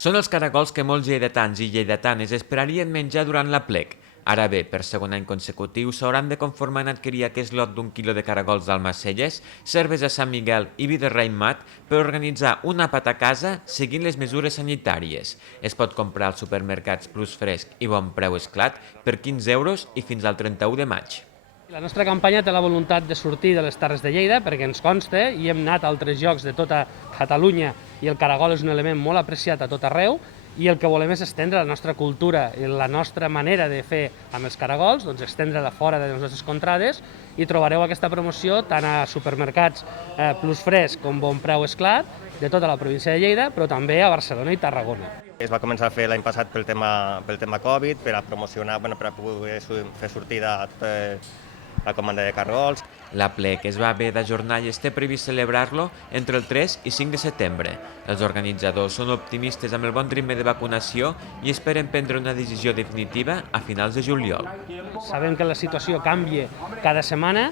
Són els caragols que molts lleidatans i lleidatanes esperarien menjar durant l'aplec. Ara bé, per segon any consecutiu, s'hauran de conformar en adquirir aquest lot d'1 quilo de caragols d'Almacelles, cervesa Sant Miguel i vi de raïm mat per organitzar un àpat a casa seguint les mesures sanitàries. Es pot comprar als supermercats Plus Fresc i Bon Preu Esclat per 15 euros i fins al 31 de maig. La nostra campanya té la voluntat de sortir de les Terres de Lleida perquè ens consta i hem anat a altres llocs de tota Catalunya i el caragol és un element molt apreciat a tot arreu i el que volem és estendre la nostra cultura i la nostra manera de fer amb els caragols, doncs estendre-la fora de les nostres contrades i trobareu aquesta promoció tant a supermercats Plus Fresc com Bon Preu Esclat de tota la província de Lleida, però també a Barcelona i Tarragona. Es va començar a fer l'any passat pel tema Covid, per a promocionar, per a poder fer sortida la comanda de caragols. L'aplec es va haver d'ajornar i es té previst celebrar-lo entre el 3 i 5 de setembre. Els organitzadors són optimistes amb el bon ritme de vacunació i esperen prendre una decisió definitiva a finals de juliol. Sabem que la situació canvia cada setmana,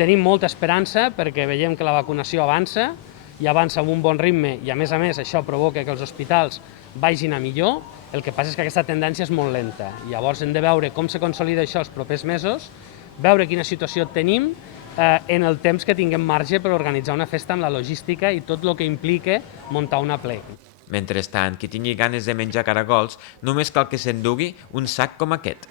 tenim molta esperança perquè veiem que la vacunació avança i avança amb un bon ritme i a més això provoca que els hospitals vagin a millor. El que passa és que aquesta tendència és molt lenta. Llavors hem de veure com se consolida això els propers mesos, veure quina situació tenim en el temps que tinguem marge per organitzar una festa amb la logística i tot el que implica muntar un aplec. Mentrestant, qui tingui ganes de menjar caragols, només cal que s'endugui un sac com aquest.